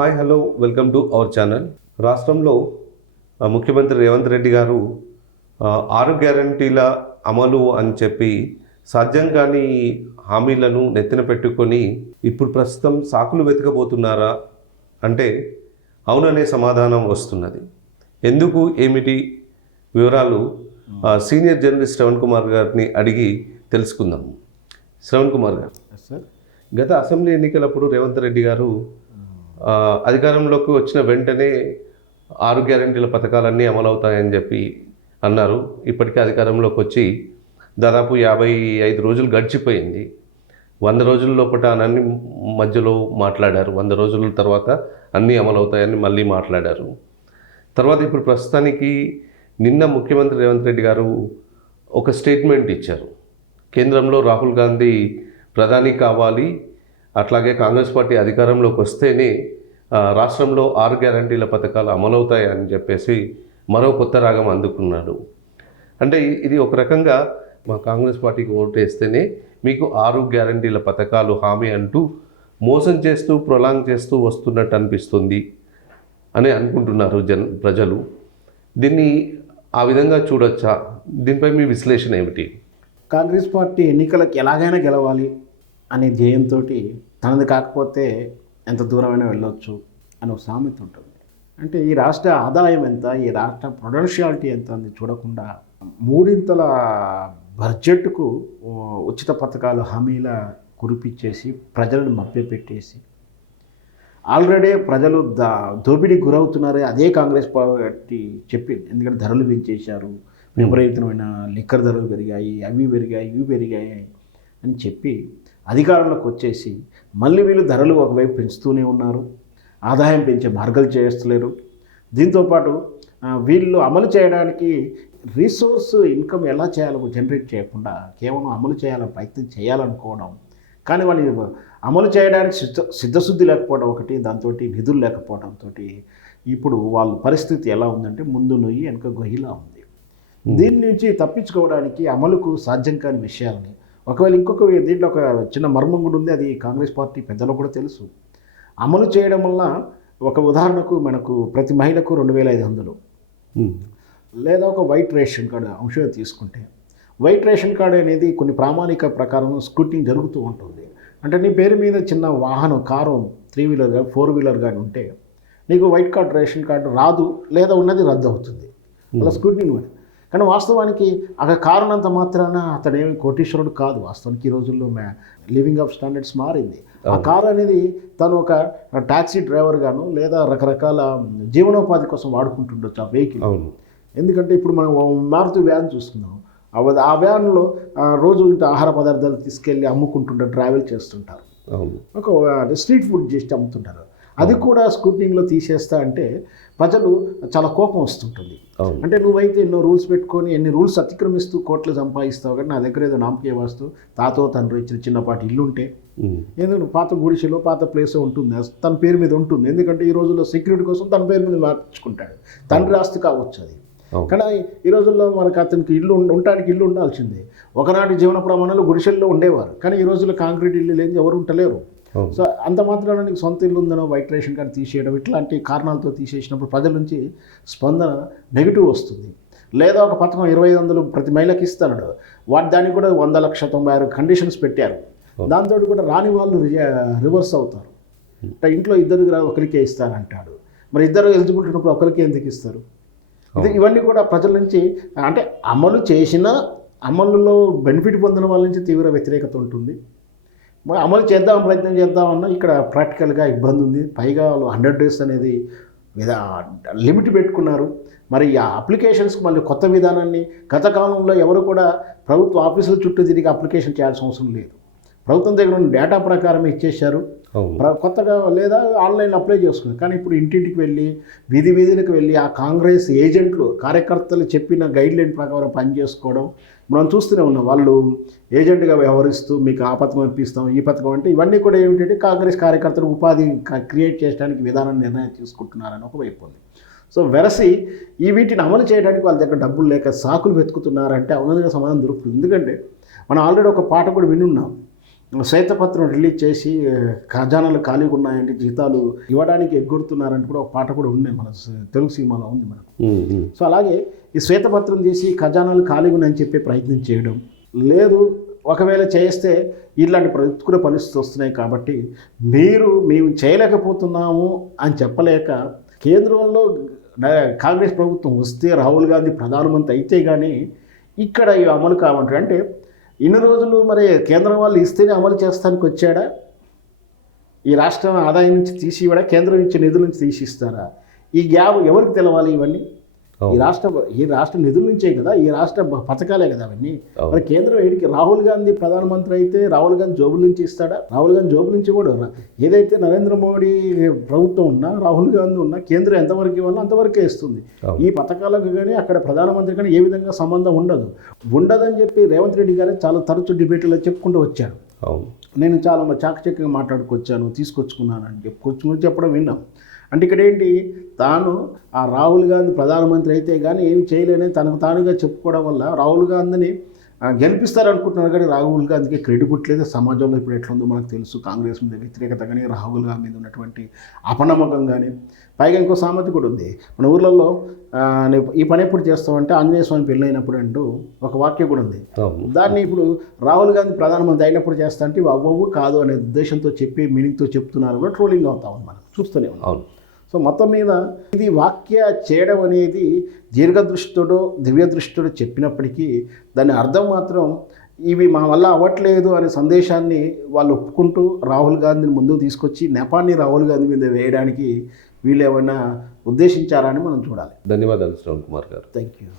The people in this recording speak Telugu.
Hi hello welcome to our channel. రాష్ట్రంలో ముఖ్యమంత్రి రేవంత్ రెడ్డి గారు 6 గ్యారంటీల అమలు అని చెప్పి సాధ్యం కాని హామీలను నెత్తిన పెట్టుకొని ఇప్పుడు ప్రస్తుతం సాకులు వెతకబోతున్నారా అంటే అవుననే సమాధానం వస్తున్నది. ఎందుకు ఏమిటి వివరాలు సీనియర్ జర్నలిస్ట్ శ్రవణ్ కుమార్ గారిని అడిగి తెలుసుకుందాము. శ్రవణ్ కుమార్ గారు, గత అసెంబ్లీ ఎన్నికలప్పుడు రేవంత్ రెడ్డి గారు అధికారంలోకి వచ్చిన వెంటనే 6 గ్యారంటీల పథకాలన్నీ అమలవుతాయని చెప్పి అన్నారు. ఇప్పటికే అధికారంలోకి వచ్చి దాదాపు 55 రోజులు గడిచిపోయింది. 100 రోజుల లోపల అన్నీ మధ్యలో మాట్లాడారు. 100 రోజుల తర్వాత అన్నీ అమలవుతాయని మళ్ళీ మాట్లాడారు. తర్వాత ఇప్పుడు ప్రస్తుతానికి నిన్న ముఖ్యమంత్రి రేవంత్ రెడ్డి గారు ఒక స్టేట్మెంట్ ఇచ్చారు. కేంద్రంలో రాహుల్ గాంధీ ప్రధాని కావాలి, అట్లాగే కాంగ్రెస్ పార్టీ అధికారంలోకి వస్తేనే రాష్ట్రంలో 6 గ్యారంటీల పథకాలు అమలవుతాయని చెప్పేసి మరో కొత్త రాగం అందుకున్నాడు. అంటే ఇది ఒక రకంగా మా కాంగ్రెస్ పార్టీకి ఓటు వేస్తేనే మీకు 6 గ్యారంటీల పథకాలు హామీ అంటూ మోసం చేస్తూ ప్రొలాంగ్ చేస్తూ వస్తున్నట్టు అనిపిస్తుంది అని అనుకుంటున్నారు ప్రజలు. దీన్ని ఆ విధంగా చూడొచ్చా? దీనిపై మీ విశ్లేషణ ఏమిటి? కాంగ్రెస్ పార్టీ ఎన్నికలకు ఎలాగైనా గెలవాలి అనే ధ్యేయంతో తనది కాకపోతే ఎంత దూరమైనా వెళ్ళొచ్చు అని ఒక సామెత ఉంటుంది. అంటే ఈ రాష్ట్ర ఆదాయం ఎంత, ఈ రాష్ట్ర పొటెన్షియాలిటీ ఎంత అని చూడకుండా 3 బడ్జెట్కు ఉచిత పథకాలు హామీల కురిపించేసి ప్రజలను మభ్యపెట్టేసి ఆల్రెడీ ప్రజలు దోపిడీకి గురవుతున్నారే అదే కాంగ్రెస్ పార్టీ చెప్పింది. ఎందుకంటే ధరలు పెంచేశారు, విపరీతమైన లిక్కర్ ధరలు పెరిగాయి, అవి పెరిగాయి ఇవి పెరిగాయి అని చెప్పి అధికారంలోకి వచ్చేసి మళ్ళీ వీళ్ళు ధరలు ఒకవైపు పెంచుతూనే ఉన్నారు, ఆదాయం పెంచే మార్గాలు చేస్తలేరు. దీంతోపాటు వీళ్ళు అమలు చేయడానికి రీసోర్స్ ఇన్కమ్ ఎలా చేయాలో జనరేట్ చేయకుండా కేవలం అమలు చేయాలని ప్రయత్నం చేయాలనుకోవడం, కానీ వాళ్ళు అమలు చేయడానికి సిద్ధశుద్ధి లేకపోవడం ఒకటి, దాంతో నిధులు లేకపోవడంతో ఇప్పుడు వాళ్ళ పరిస్థితి ఎలా ఉందంటే ముందు నొయ్యి వెనక గొయ్యిలా ఉంది. దీని నుంచి తప్పించుకోవడానికి అమలుకు సాధ్యం కాని విషయాలని ఒకవేళ ఇంకొక దీంట్లో ఒక చిన్న మర్మం కూడా ఉంది, అది కాంగ్రెస్ పార్టీ పెద్దలకు కూడా తెలుసు. అమలు చేయడం వల్ల ఒక ఉదాహరణకు మనకు ప్రతి మహిళకు 2500 లేదా ఒక వైట్ రేషన్ కార్డు అంశం తీసుకుంటే వైట్ రేషన్ కార్డు అనేది కొన్ని ప్రామాణిక ప్రకారం స్క్రూటినీ జరుగుతూ ఉంటుంది. అంటే నీ పేరు మీద చిన్న వాహనం కారు 3 వీలర్ కానీ 4 వీలర్ కానీ ఉంటే నీకు వైట్ కార్డు రేషన్ కార్డు రాదు, లేదా ఉన్నది రద్దు అవుతుంది అలా స్క్రూటినీ. కానీ వాస్తవానికి ఆ కారణంత మాత్రాన అతడేమి కోటీశ్వరుడు కాదు. వాస్తవానికి ఈ రోజుల్లో లివింగ్ ఆఫ్ స్టాండర్డ్స్ మారింది. ఆ కారు అనేది తను ఒక ట్యాక్సీ డ్రైవర్ గాను లేదా రకరకాల జీవనోపాధి కోసం వాడుకుంటుండొచ్చు ఆ వెహికల్. ఎందుకంటే ఇప్పుడు మనం మారుతి వ్యాన్ చూస్తున్నాం, ఆ వ్యాన్లో రోజు ఇంత ఆహార పదార్థాలు తీసుకెళ్ళి అమ్ముకుంటుంటారు, ట్రావెల్ చేస్తుంటారు, ఒక స్ట్రీట్ ఫుడ్ చేసి అమ్ముతుంటారు. అది కూడా స్క్రూటినీలో తీసేస్తా అంటే ప్రజలు చాలా కోపం వస్తుంటుంది. అంటే నువ్వైతే ఎన్నో రూల్స్ పెట్టుకొని ఎన్ని రూల్స్ అతిక్రమిస్తూ కోట్లు సంపాదిస్తావు, కానీ నా దగ్గర ఏదో నామకే వస్తూ తాతో తండ్రి ఇచ్చిన చిన్నపాటి ఇల్లు ఉంటే ఏదో పాత గుడిసెలో పాత ప్లేస్ ఉంటుంది, తన పేరు మీద ఉంటుంది. ఎందుకంటే ఈ రోజుల్లో సెక్యూరిటీ కోసం తన పేరు మీద మార్చుకుంటాడు, తండ్రి ఆస్తి కావచ్చు అది. కానీ ఈ రోజుల్లో మనకు అతనికి ఇల్లు ఉండటానికి ఇల్లు ఉండాల్సిందే. ఒకనాటి జీవన ప్రమాణాలు గుడిసెల్లో ఉండేవారు, కానీ ఈ రోజుల్లో కాంక్రీట్ ఇల్లు లేని ఎవరు ఉండలేరు. సో అంత మాత్రాన నీకు సొంత ఇల్లు ఉందనో వైట్ రేషన్ కార్డు తీసేయడం ఇట్లాంటి కారణాలతో తీసేసినప్పుడు ప్రజల నుంచి స్పందన నెగిటివ్ వస్తుంది. లేదా ఒక పథకం 2500 ప్రతి మహిళకి ఇస్తాడు, దానికి కూడా 1,96,000 కండిషన్స్ పెట్టారు. దాంతో కూడా రాని వాళ్ళు రివర్స్ అవుతారు. అంటే ఇంట్లో ఒకరికే ఇస్తారంటాడు, మరి ఇద్దరు ఎలిజిబుల్ ఉన్నప్పుడు ఒకరికి ఎందుకు ఇస్తారు? ఇవన్నీ కూడా ప్రజల నుంచి అంటే అమలు చేసిన అమలులో బెనిఫిట్ పొందిన వాళ్ళ నుంచి తీవ్ర వ్యతిరేకత ఉంటుంది. అమలు ప్రయత్నం చేద్దామన్నా ఇక్కడ ప్రాక్టికల్గా ఇబ్బంది ఉంది. పైగా వాళ్ళు 100 days అనేది లిమిట్ పెట్టుకున్నారు. మరి ఆ అప్లికేషన్స్కి మళ్ళీ కొత్త విధానాన్ని గత కాలంలో ఎవరు కూడా ప్రభుత్వ ఆఫీసుల చుట్టూ తిరిగి అప్లికేషన్ చేయాల్సిన అవసరం లేదు. ప్రభుత్వం దగ్గర ఉన్న డేటా ప్రకారమే ఇచ్చేశారు. కొత్తగా లేదా ఆన్లైన్లో అప్లై చేసుకున్నారు. కానీ ఇప్పుడు ఇంటింటికి వెళ్ళి వీధులకు వెళ్ళి ఆ కాంగ్రెస్ ఏజెంట్లు కార్యకర్తలు చెప్పిన గైడ్లైన్ ప్రకారం పనిచేసుకోవడం మనం చూస్తూనే ఉన్నాం. వాళ్ళు ఏజెంట్గా వ్యవహరిస్తూ మీకు ఆ పథకం ఇప్పిస్తాం ఈ పథకం అంటే ఇవన్నీ కూడా ఏమిటంటే కాంగ్రెస్ కార్యకర్తలు ఉపాధి క్రియేట్ చేయడానికి విధానాన్ని నిర్ణయం తీసుకుంటున్నారని ఒకవైపు ఉంది. సో వెరసి వీటిని అమలు చేయడానికి వాళ్ళ దగ్గర డబ్బులు లేక సాకులు వెతుకుతున్నారంటే అవునదిగా సమాధానం దొరుకుతుంది. ఎందుకంటే మనం ఆల్రెడీ ఒక పాట కూడా వినున్నాం, శ్వేతపత్రం రిలీజ్ చేసి ఖజానాలు ఖాళీగా ఉన్నాయండి, జీతాలు ఇవ్వడానికి ఎగ్గొడుతున్నారంటే కూడా ఒక పాట కూడా ఉంది మన తెలుగు సినిమాలో ఉంది మనకు. సో అలాగే ఈ శ్వేతపత్రం చేసి ఖజానాలు ఖాళీగా ఉన్నాయని చెప్పే ప్రయత్నం చేయడం లేదు. ఒకవేళ చేస్తే ఇలాంటి ప్రతికూల పరిస్థితులు వస్తున్నాయి కాబట్టి మేము చేయలేకపోతున్నాము అని చెప్పలేక కేంద్రంలో కాంగ్రెస్ ప్రభుత్వం వస్తే రాహుల్ గాంధీ ప్రధానమంత్రి అయితే కానీ ఇక్కడ ఇవి అమలు కావంటారు. అంటే ఇన్ని రోజులు మరి కేంద్రం వాళ్ళు ఇస్తేనే అమలు చేస్తానికి వచ్చాడా? ఈ రాష్ట్రం ఆదాయం నుంచి తీసి ఇవ్వడా, కేంద్రం ఇచ్చే నిధుల నుంచి తీసి ఇస్తారా? ఈ గ్యాప్ ఎవరికి తెలవాలి? ఇవన్నీ ఈ రాష్ట్ర నిధుల నుంచే కదా, ఈ రాష్ట్ర పథకాలే కదా అవన్నీ. మరి కేంద్రం ఏడికి రాహుల్ గాంధీ ప్రధానమంత్రి అయితే రాహుల్ గాంధీ జోబుల నుంచి ఇస్తాడా? రాహుల్ గాంధీ జోబుల నుంచి కూడా ఏదైతే నరేంద్ర మోడీ ప్రభుత్వం ఉన్నా రాహుల్ గాంధీ ఉన్నా కేంద్రం ఎంతవరకు ఇవ్వాలో అంతవరకే ఇస్తుంది. ఈ పథకాలకు కానీ అక్కడ ప్రధానమంత్రి కానీ ఏ విధంగా సంబంధం ఉండదని చెప్పి రేవంత్ రెడ్డి గారు చాలా తరచు డిబేట్లో చెప్పుకుంటూ వచ్చారు. నేను చాలా చాకచక్యంగా మాట్లాడుకొచ్చాను, తీసుకొచ్చుకున్నాను అని చెప్పడం విన్నాం. అంటే ఇక్కడ ఏంటి, తాను ఆ రాహుల్ గాంధీ ప్రధానమంత్రి అయితే కానీ ఏమి చేయలేని తనకు తానుగా చెప్పుకోవడం వల్ల రాహుల్ గాంధీని గెలిపిస్తారనుకుంటున్నారు. కానీ రాహుల్ గాంధీకి క్రెడిబిలిటీ లేదు. సమాజంలో ఇప్పుడు ఎట్లుందో మనకు తెలుసు. కాంగ్రెస్ మీద వ్యతిరేకత కానీ రాహుల్ గాంధీ మీద ఉన్నటువంటి అపనమ్మకం కానీ. పైగా ఇంకో సామెత కూడా ఉంది మన ఊర్లలో, ఈ పని ఎప్పుడు చేస్తామంటే ఆంజనేయ స్వామి పెళ్ళైనప్పుడు అంటూ ఒక వాక్యం కూడా ఉంది. దాన్ని ఇప్పుడు రాహుల్ గాంధీ ప్రధానమంత్రి అయినప్పుడు చేస్తా అంటే అవ్వవు కాదు అనే ఉద్దేశంతో చెప్పి మీనింగ్తో చెప్తున్నారు కూడా ట్రోలింగ్ అవుతా ఉంది మనం చూస్తూనే ఉన్నాం. సో మొత్తం మీద ఇది వాక్య చేయడం అనేది దీర్ఘదృష్టుడు దివ్యదృష్టుడు చెప్పినప్పటికీ దాని అర్థం మాత్రం ఇవి మా వల్ల అవ్వట్లేదు అనే సందేశాన్ని వాళ్ళు ఒప్పుకుంటూ రాహుల్ గాంధీని ముందుకు తీసుకొచ్చి నెపాన్ని రాహుల్ గాంధీ మీద వేయడానికి వీళ్ళు ఏమైనా ఉద్దేశించారా అని మనం చూడాలి. ధన్యవాదాలు శ్రవణ్ కుమార్ గారు. Thank you.